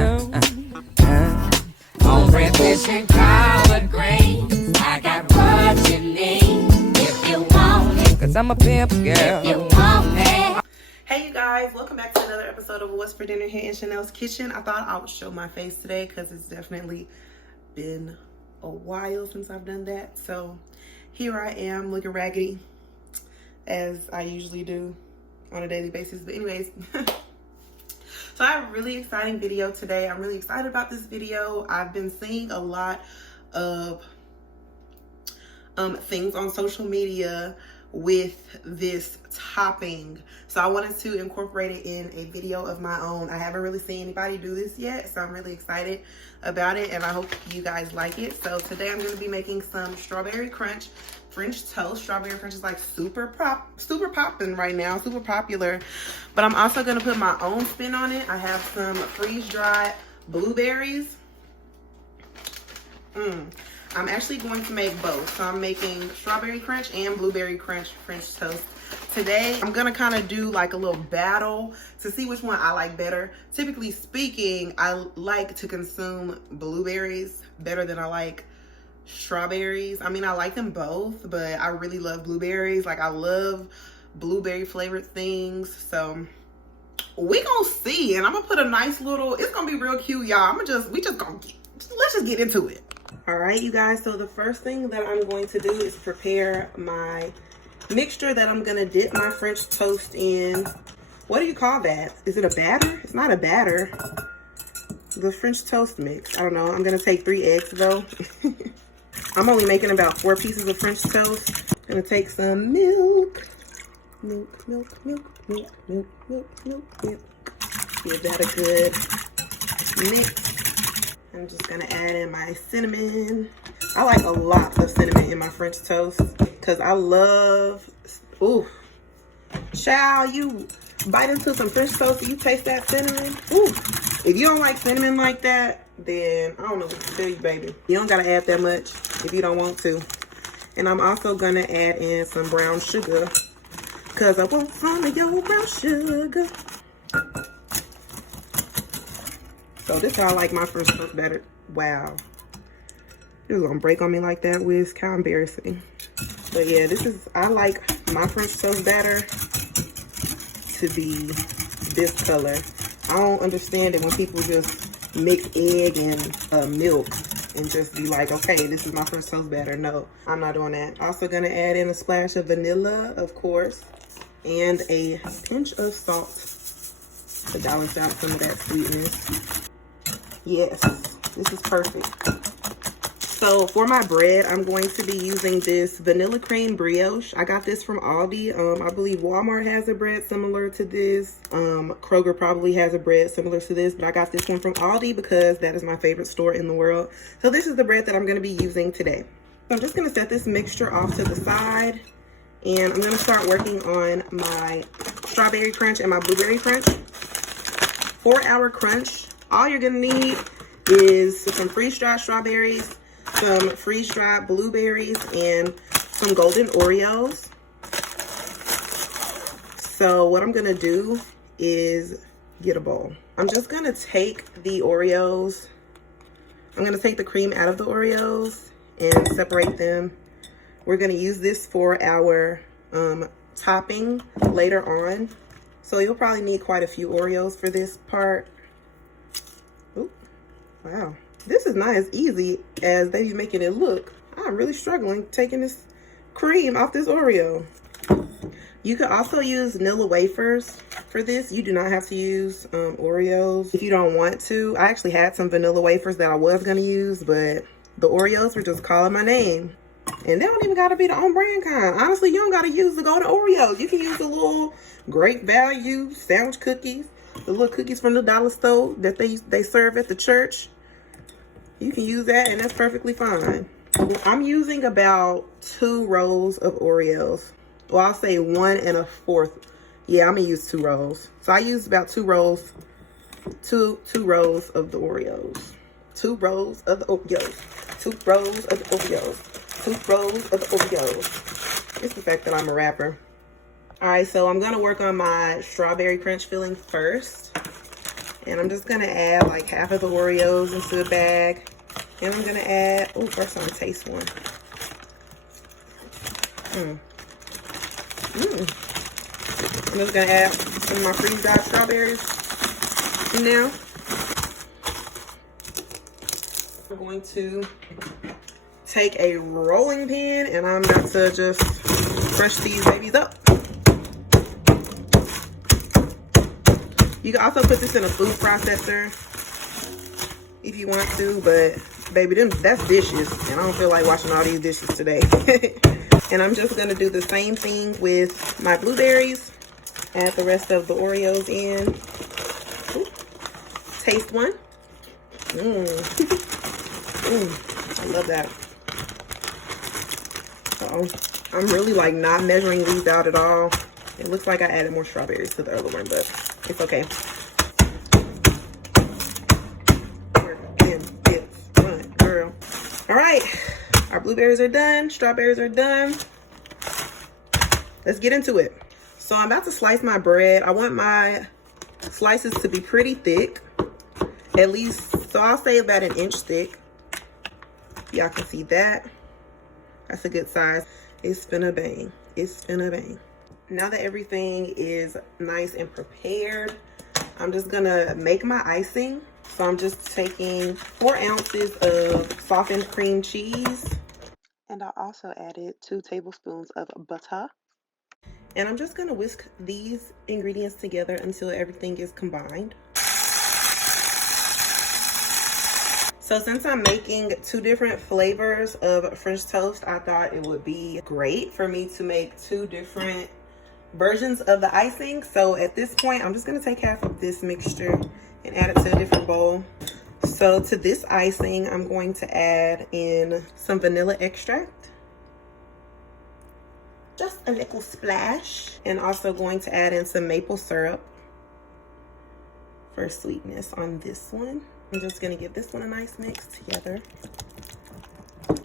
On breakfast and collard greens, I got what you need if you want it. Cause I'm a pimp girl. If you want it. Hey you guys, welcome back to another episode of What's for Dinner here in Chanel's Kitchen. I thought I would show my face today because it's definitely been a while since I've done that. So here I am looking raggedy as I usually do on a daily basis. But anyways, so I have a really exciting video today. I'm really excited about this video. I've been seeing a lot of things on social media with this topping, so I wanted to incorporate it in a video of my own. I haven't really seen anybody do this yet, so I'm really excited about it, and I hope you guys like it. So today I'm going to be making some strawberry crunch French toast. Strawberry crunch is like super popping right now, super popular, but I'm also going to put my own spin on it. I have some freeze-dried blueberries. I'm actually going to make both. So I'm making strawberry crunch and blueberry crunch French toast. Today, I'm gonna kind of do like a little battle to see which one I like better. Typically speaking, I like to consume blueberries better than I like strawberries. I mean, I like them both, but I really love blueberries. Like, I love blueberry flavored things. So we gonna see, and I'm gonna put a nice little, it's gonna be real cute, y'all. Let's just get into it. All right, you guys, so the first thing that I'm going to do is prepare my mixture that I'm gonna dip my French toast in. What do you call that? Is it a batter? It's not a batter. The French toast mix. I don't know. I'm gonna take 3 eggs though. I'm only making about 4 pieces of French toast. I'm gonna take some milk. Milk. Give that a good mix. I'm just gonna add in my cinnamon. I like a lot of cinnamon in my French toast because I love, ooh, child, you bite into some French toast and you taste that cinnamon. Ooh, if you don't like cinnamon like that, then I don't know what to tell you, baby. You don't gotta add that much if you don't want to. And I'm also gonna add in some brown sugar because I want some of your brown sugar. So this is how I like my French toast better. Wow. This is gonna break on me like that, Wiz. Kind of embarrassing. But yeah, I like my French toast batter to be this color. I don't understand it when people just mix egg and milk and just be like, okay, this is my French toast batter. No, I'm not doing that. Also gonna add in a splash of vanilla, of course, and a pinch of salt to balance out some of that sweetness. Yes, this is perfect. So for my bread, I'm going to be using this vanilla cream brioche. I got this from Aldi. I believe Walmart has a bread similar to this. Kroger probably has a bread similar to this, but I got this one from Aldi because that is my favorite store in the world. So this is the bread that I'm going to be using today. So I'm just going to set this mixture off to the side, and I'm going to start working on my strawberry crunch and my blueberry crunch. 4-hour crunch. All you're gonna need is some freeze-dried strawberries, some freeze-dried blueberries, and some golden Oreos. So what I'm gonna do is get a bowl. I'm just gonna take the Oreos. I'm gonna take the cream out of the Oreos and separate them. We're gonna use this for our topping later on. So you'll probably need quite a few Oreos for this part. Wow, this is not as easy as they be making it look. I'm really struggling taking this cream off this Oreo. You could also use vanilla wafers for this. You do not have to use Oreos if you don't want to. I actually had some vanilla wafers that I was gonna use, but the Oreos were just calling my name. And they don't even gotta be the on brand kind. Honestly, you don't gotta use the golden Oreos. You can use the little Great Value sandwich cookies. The little cookies from the dollar store that they serve at the church. You can use that and that's perfectly fine. I'm using about 2 rows of Oreos. Well, I'll say 1 1/4. Yeah, I'm gonna use 2 rows. So I used about 2 rows, two rows of the Oreos. 2 rows of the Oreos. 2 rows of the Oreos. 2 rows of the Oreos. It's the fact that I'm a rapper. All right, so I'm gonna work on my strawberry crunch filling first. And I'm just gonna add like half of the Oreos into a bag. And I'm gonna add, oh, first I'm gonna taste one. I'm just gonna add some of my freeze-dried strawberries in now. I'm going to take a rolling pin and I'm about to just crush these babies up. You can also put this in a food processor if you want to, but baby, that's dishes, and I don't feel like washing all these dishes today. And I'm just gonna do the same thing with my blueberries. Add the rest of the Oreos in. Ooh. Taste one. I love that. Uh-oh. I'm really like not measuring these out at all. It looks like I added more strawberries to the other one, but it's okay. Run, girl. All right, our blueberries are done. Strawberries are done. Let's get into it. So I'm about to slice my bread. I want my slices to be pretty thick, at least, so I'll say about 1 inch thick. Y'all can see that. That's a good size. It's finna bang. It's finna bang. Now that everything is nice and prepared, I'm just gonna make my icing. So I'm just taking 4 ounces of softened cream cheese. And I also added 2 tablespoons of butter. And I'm just gonna whisk these ingredients together until everything is combined. So since I'm making 2 different flavors of French toast, I thought it would be great for me to make 2 different versions of the icing. So at this point, I'm just gonna take half of this mixture and add it to a different bowl. So to this icing, I'm going to add in some vanilla extract. Just a little splash. And also going to add in some maple syrup for sweetness on this one. I'm just gonna give this one a nice mix together.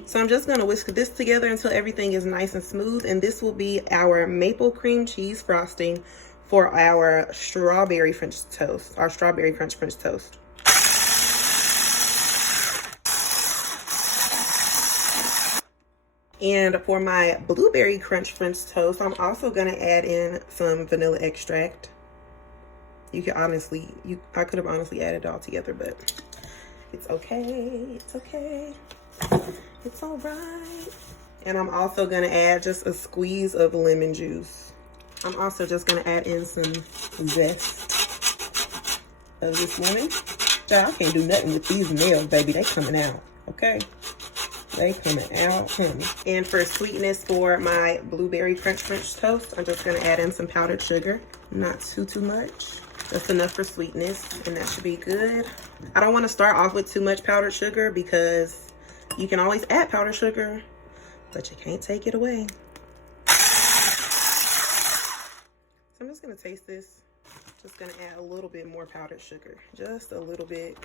So I'm just gonna whisk this together until everything is nice and smooth. And this will be our maple cream cheese frosting for our strawberry French toast, our strawberry crunch French toast. And for my blueberry crunch French toast, I'm also gonna add in some vanilla extract. You can honestly, I could have honestly added it all together, but it's okay, it's okay. It's all right. And I'm also gonna add just a squeeze of lemon juice. I'm also just gonna add in some zest of this lemon. Child, I can't do nothing with these nails, baby. They coming out, okay? They coming out, honey. And for sweetness for my blueberry crunch French toast, I'm just gonna add in some powdered sugar. Not too much. Just enough for sweetness, and that should be good. I don't want to start off with too much powdered sugar because you can always add powdered sugar, but you can't take it away. So I'm just gonna taste this. Just gonna add a little bit more powdered sugar, just a little bit.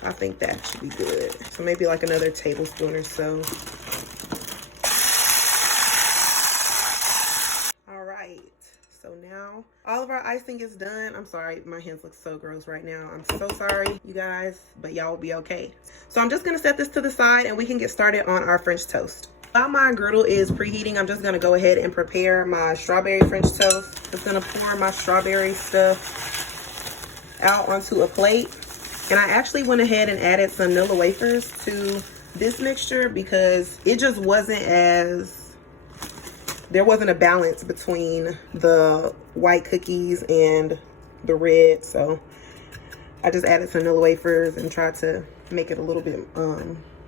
So I think that should be good. So maybe like another tablespoon or so. All right. So now all of our icing is done. I'm sorry, my hands look so gross right now. I'm so sorry, you guys, but y'all will be okay. So I'm just gonna set this to the side and we can get started on our French toast. While my griddle is preheating, I'm just gonna go ahead and prepare my strawberry French toast. Just gonna pour my strawberry stuff out onto a plate. And I actually went ahead and added some Nilla wafers to this mixture because it just wasn't there wasn't a balance between the white cookies and the red. So I just added some Nilla wafers and tried to make it a little bit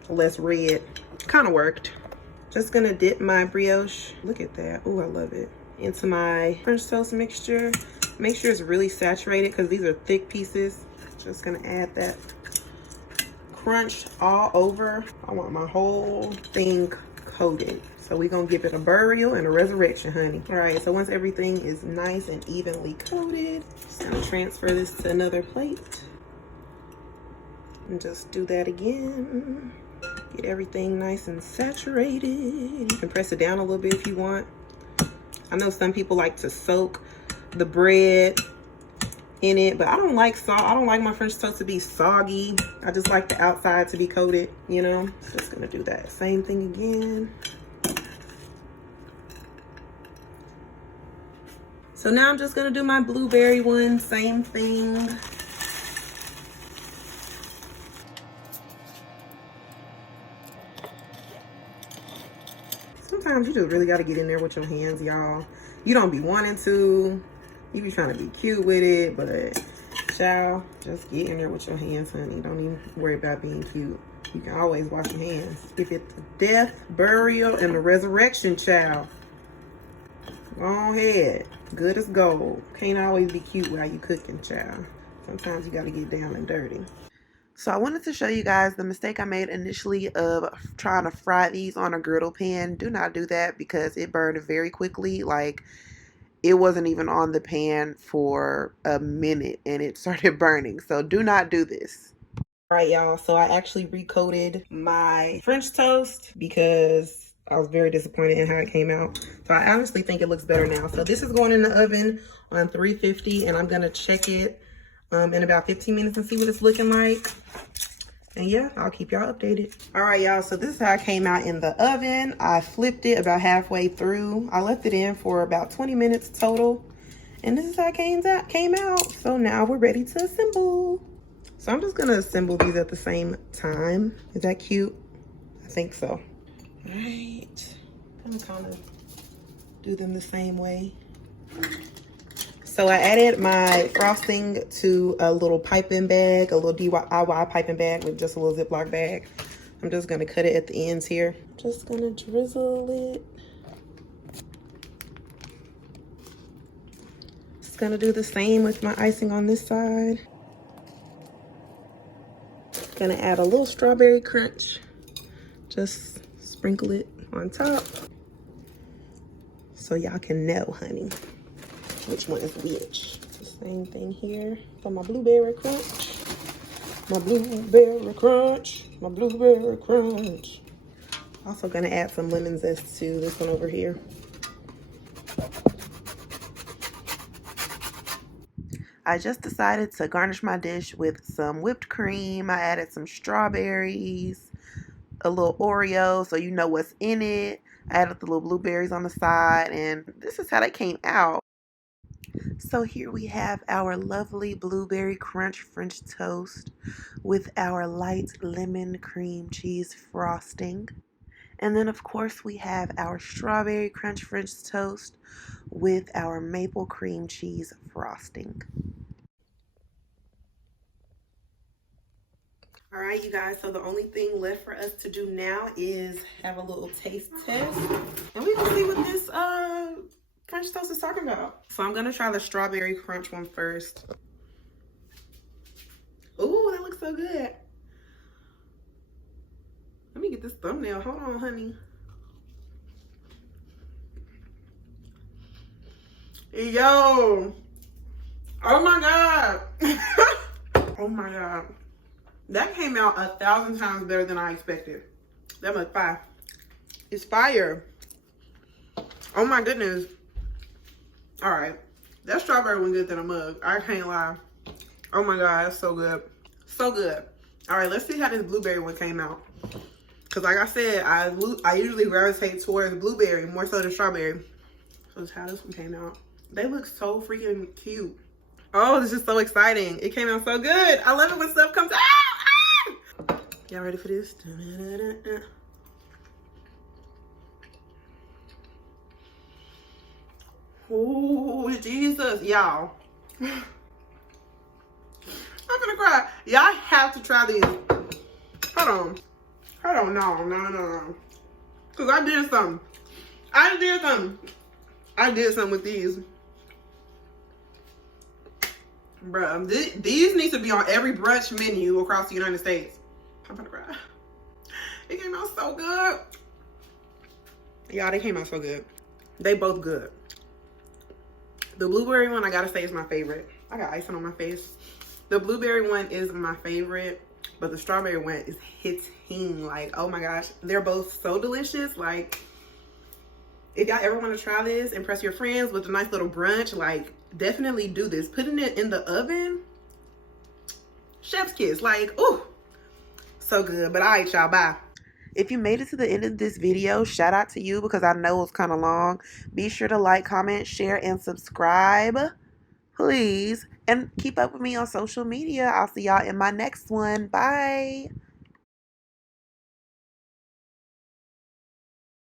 less red. Kind of worked. Just gonna dip my brioche, look at that, oh I love it, into my French toast mixture. Make sure it's really saturated because these are thick pieces. Just gonna add that crunch all over. I want my whole thing coated. So we're gonna give it a burial and a resurrection, honey. All right, so once everything is nice and evenly coated, just gonna transfer this to another plate. And just do that again. Get everything nice and saturated. You can press it down a little bit if you want. I know some people like to soak the bread in it, but I don't like salt. I don't like my French toast to be soggy. I just like the outside to be coated, you know. Just gonna do that same thing again. So now I'm just gonna do my blueberry one, same thing. Sometimes you just really gotta get in there with your hands, y'all. You don't be wanting to. You be trying to be cute with it, but child, just get in there with your hands, honey. Don't even worry about being cute. You can always wash your hands. If it's the death, burial, and the resurrection, child, go ahead. Good as gold. Can't always be cute while you cooking, child. Sometimes you gotta get down and dirty. So I wanted to show you guys the mistake I made initially of trying to fry these on a griddle pan. Do not do that because it burned very quickly. Like, it wasn't even on the pan for a minute and it started burning. So do not do this. All right, y'all. So I actually recoated my French toast because I was very disappointed in how it came out. So I honestly think it looks better now. So this is going in the oven on 350 and I'm going to check it in about 15 minutes and see what it's looking like. And yeah, I'll keep y'all updated. All right, y'all. So this is how it came out in the oven. I flipped it about halfway through. I left it in for about 20 minutes total. And this is how it came out. So now we're ready to assemble. So I'm just going to assemble these at the same time. Is that cute? I think so. All right. I'm going to kind of do them the same way. So I added my frosting to a little piping bag, a little DIY piping bag with just a little Ziploc bag. I'm just gonna cut it at the ends here. Just gonna drizzle it. Just gonna do the same with my icing on this side. Gonna add a little strawberry crunch. Just sprinkle it on top. So y'all can know, honey, which one is which. It's the same thing here for my blueberry crunch. My blueberry crunch. My blueberry crunch. Also gonna add some lemon zest to this one over here. I just decided to garnish my dish with some whipped cream. I added some strawberries, a little Oreo so you know what's in it. I added the little blueberries on the side, and this is how they came out. So here we have our lovely blueberry crunch French toast with our light lemon cream cheese frosting. And then of course we have our strawberry crunch French toast with our maple cream cheese frosting. All right, you guys, so the only thing left for us to do now is have a little taste test. And we're gonna see what this French toast is talking about. So I'm gonna try the strawberry crunch one first. Ooh, that looks so good. Let me get this thumbnail. Hold on, honey. Yo. Oh my God. Oh my God. That came out 1,000 times better than I expected. That was fire. It's fire. Oh my goodness. All right, that strawberry one good than a mug. I can't lie. Oh my God, that's so good. So good. All right, let's see how this blueberry one came out. Cause like I said, I usually gravitate towards blueberry more so than strawberry. So that's how this one came out. They look so freaking cute. Oh, this is so exciting. It came out so good. I love it when stuff comes out. Ah! Y'all ready for this? Oh, Jesus, y'all. I'm gonna cry. Y'all have to try these. Hold on, no. Cause I did something. I did something with these. Bruh, these need to be on every brunch menu across the United States. I'm gonna cry. It came out so good. Y'all, they came out so good. They both good. The blueberry one, I gotta say, is my favorite. I got icing on my face. The blueberry one is my favorite, but the strawberry one is hitting. Like, oh my gosh, they're both so delicious. Like, if y'all ever want to try this, impress your friends with a nice little brunch, like, definitely do this. Putting it in the oven, chef's kiss. Like, ooh, so good. But all right, y'all, bye. If you made it to the end of this video, shout out to you because I know it's kind of long. Be sure to like, comment, share, and subscribe, please. And keep up with me on social media. I'll see y'all in my next one. Bye.